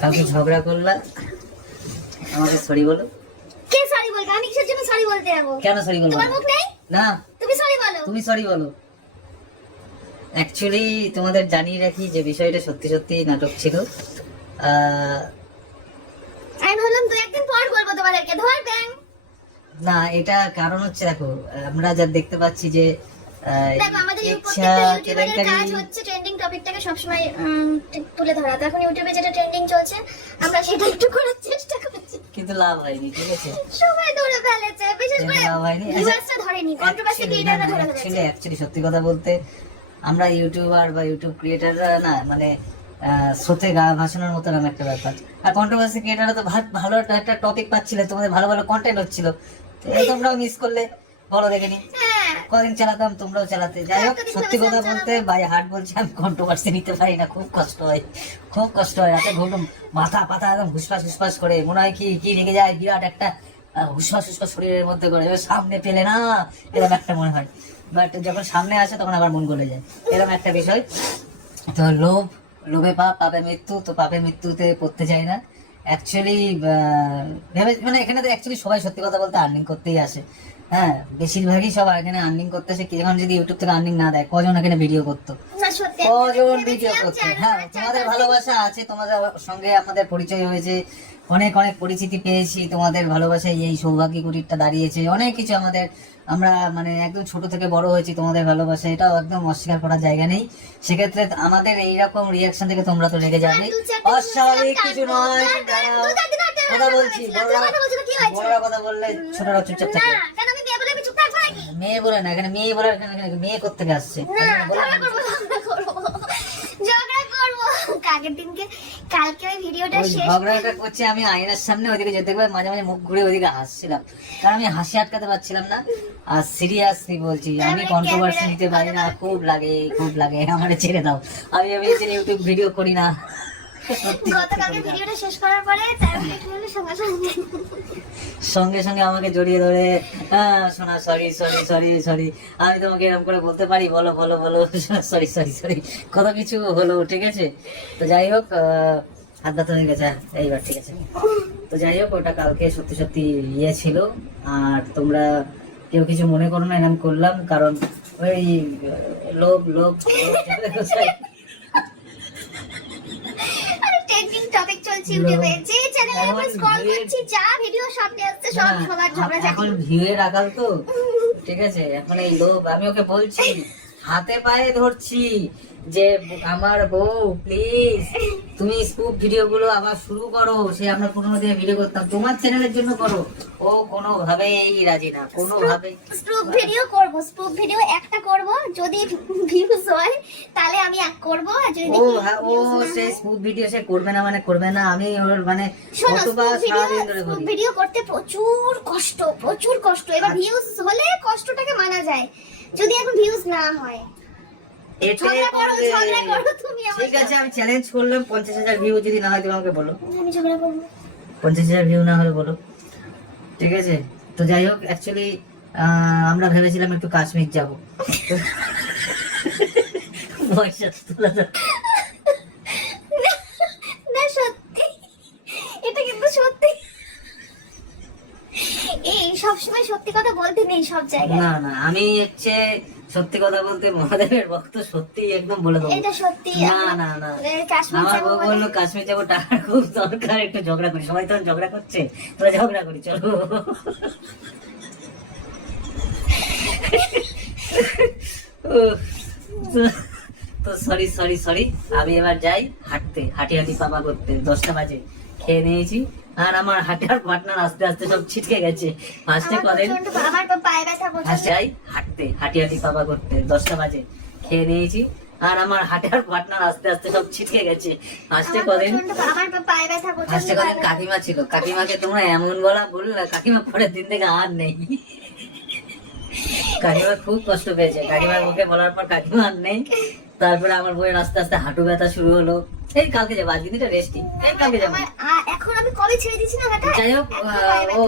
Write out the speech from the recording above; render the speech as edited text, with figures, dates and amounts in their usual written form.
কাউকে ঝগড়া করলা, আমাকে সরি বলো। কে সরি বলবে? আমি কিসের জন্য সরি বলতে যাব? কেন সরি বলবো? তোমার মুখ নেই? না, তুমি সরি বলো। তুমি সরি বলো। অ্যাকচুয়ালি তোমাদের জানিয়ে রাখি যে বিষয়টা সত্যি সত্যি নাটক ছিল। আমি ভাবলাম দু একদিন পর বলবো তোমাদেরকে, ধর ব্যাং। না, এটা কারণ হচ্ছে দেখো, আমরা যা দেখতে পাচ্ছি যে দেখো আমাদের ইচ্ছা ইউটিউবের কাজ হচ্ছে ট্রেন্ডিং টপিকটাকে সবসময় তুলে ধরা। তো এখন ইউটিউবে যেটা ট্রেন্ডিং চলছে আমরা সেটা একটু করার চেষ্টা করছি, কিন্তু লাভ হয়নি। ঠিক আছে, সবাই ধরে ফেলেছে, বিশেষ করে লাভ হয়নি। ভিউয়ার্সরা ধরেনি, কন্ট্রোভার্সি ক্রিয়েটররা ধরে ফেলেছে। অ্যাকচুয়ালি সত্যি কথা বলতে আমরা ইউটিউবার বা ইউটিউব ক্রিয়েটররা না, মানে স্রোতে গা ভাসানোর মতো নাম একটা ব্যাপার। আর কন্ট্রোভার্সি ক্রিয়েটররা তো ভালো একটা টপিক পাচ্ছিলে, তোমাদের ভালো ভালো কন্টেন্ট হচ্ছিল, তোমরাও মিস করলে। বলো দেখেনি কদিন চালাতাম, তোমরাও চালাতে। যাই হোক, সত্যি কথা বলতে বাই হার্ট বলছি, আমি কন্ট্রোভার্সি নিতে পারি না, খুব কষ্ট হয়, খুব কষ্ট হয়। রাতে ঘুম মাথা পাতা একদম হুসপাস হুসপাস করে, মনে হয় কি কি রেগে যায়, বিরাট একটা হুসপাস হুসপাস শরীরের মধ্যে করে, সামনে পেলে না এরকম একটা মনে হয়। বাট যখন সামনে আসে তখন আবার মন গলে যায়, এরকম একটা বিষয়। তো লোভে পাপ, পাপে মৃত্যু। তো পাপে মৃত্যুতে পড়তে চাই না অ্যাকচুয়ালি। ভেবে মানে এখানে তো অ্যাকচুয়ালি সবাই সত্যি কথা বলতে আর্নিং করতেই আসে। হ্যাঁ, বেশিরভাগই সবাই এখানে আর্নিং করতে আসে। এখন যদি ইউটিউব থেকে আর্নিং না দেয়, কজন এখানে ভিডিও করতো, কজন ভিডিও করতো? হ্যাঁ, তোমাদের ভালোবাসা আছে, তোমাদের সঙ্গে আমাদের পরিচয় হয়েছে, অনেক অনেক পরিচিতি পেয়েছি, তোমাদের ভালোবাসায় এই সৌভাগ্য কুটিরটা দাঁড়িয়েছে, অনেক কিছু আমাদের, আমরা মানে একদম ছোট থেকে বড় হয়েছি তোমাদের ভালোবাসা, এটাও একদম অস্বীকার করার জায়গা নেই। সেক্ষেত্রে আমাদের এইরকম রিয়াকশন থেকে তোমরা তো রেগে যাবে, অস্বাভাবিক কিছু নয়। কথা বলছি, বড়রা কথা বললে ছোটরা চুপচাপ থাকে। মেয়ে বলে না, এখানে মেয়ে বলে, এখানে মেয়ে করতে আসছে। ঝগড়াটা করছি আমি আয়নার সামনে, ওইদিকে যেতে পারে মাঝে মাঝে মুখ ঘুরে ওইদিকে হাসছিলাম, কারণ আমি হাসি আটকাতে পারছিলাম না। আর সিরিয়াসলি বলছি, আমি কন্ট্রোভার্সি নিতে পারি না, খুব লাগে, খুব লাগে, আমার ছেড়ে দাও। আমি ইউটিউব ভিডিও করি না। সঙ্গে সঙ্গে আমাকে জড়িয়ে ধরে শোনা সরি সরি সরি সরি, আমি তোমাকে এরকম করে বলতে পারি? বলো বলো বলো, সরি সরি সরি, কত কিছু হলো। ঠিক আছে, তো যাই হোক, হাত ব্যথা হয়ে গেছে এইবার। ঠিক আছে, তো যাই হোক, ওটা কালকে সত্যি সত্যি ইয়ে ছিল। আর তোমরা কেউ কিছু মনে করো না, এরকম করলাম কারণ ওই লোভ লোভ এখন ভিউয়ের আকাল তো। ঠিক আছে, এখন এই লোভ, আমি ওকে বলছি, হাতে পায়ে ধরছি যে আমার বউ প্লিজ তুমি স্কুপ ভিডিও গুলো আবার শুরু করো, সে আমরা পুরোনো দিনে ভিডিও করতাম, তোমার চ্যানেলের জন্য করো। ও কোনোভাবেই রাজি না, কোনোভাবেই। স্কুপ ভিডিও করব, স্কুপ ভিডিও একটা করব, যদি ভিউজ হয় তাহলে আমি এক করব, আর যদি দেখি ও সে স্কুপ ভিডিও সে করবে না মানে করবে না। আমি ওর মানে কতবার সারাদিন ধরে বলি, ভিডিও করতে প্রচুর কষ্ট, প্রচুর কষ্ট। এবার ভিউজ হলে কষ্টটাকে মানা যায়, যদি এখন ভিউজ না হয় ঠিক আছে, আমি চ্যালেঞ্জ করলাম 50,000 ভিউ যদি না হয় তুমি আমাকে বলো, আমি ঝগড়া করবো। 50,000 ভিউ না হলে বলো। ঠিক আছে, তো যাই হোক, অ্যাকচুয়ালি আমরা ভেবেছিলাম একটু কাশ্মীর যাবো। না সত্যি, এটা কিন্তু সত্যি। এই সবসময় সত্যি কথা বলতে নেই সব জায়গায়। না না, আমি হচ্ছে সত্যি কথা বলতে মহাদেবের ভক্ত, সত্যি একদম বলে দেবো। এটা সত্যি। না না না, আমার বউ বললো কাশ্মীর যাবো, টাকা খুব দরকার, একটু ঝগড়া করি। সবাই তখন ঝগড়া করছে, তোরা ঝগড়া করি, চলো। তো সরি সরি সরি, আমি এবার যাই হাঁটতে, হাঁটি হাঁটি পাপা করতে। 10টা বাজে, খেয়ে নিয়েছি, আর আমার হাঁটার পার্টনার আস্তে আস্তে সব ছিটকে গেছে। ফার্স্টে কদিন যাই হাঁটতে, হাঁটি হাঁটি পাপা করতে। 10টা বাজে, খেয়ে নিয়েছি, আর আমার হাঁটার পার্টনার আস্তে আস্তে সব ছিটকে গেছে। ফার্স্টে কদিন কাকিমা ছিল, কাকিমাকে তোমরা এমন বললা, কাকিমা পরের দিন থেকে আর নেই। কাকিমা খুব কষ্ট পেয়েছে, কাকিমার মুখে বলার পর কাকিমা আর নেই। তারপরে আমার বইয়ের আস্তে আস্তে হাঁটু ব্যথা শুরু হলো। এই কালকে যাবো, আজকে দিনটা রেস্টিং, কালকে যাবো। এখন আমি কবে ছেড়ে দিচ্ছি না, যাই হোক, ও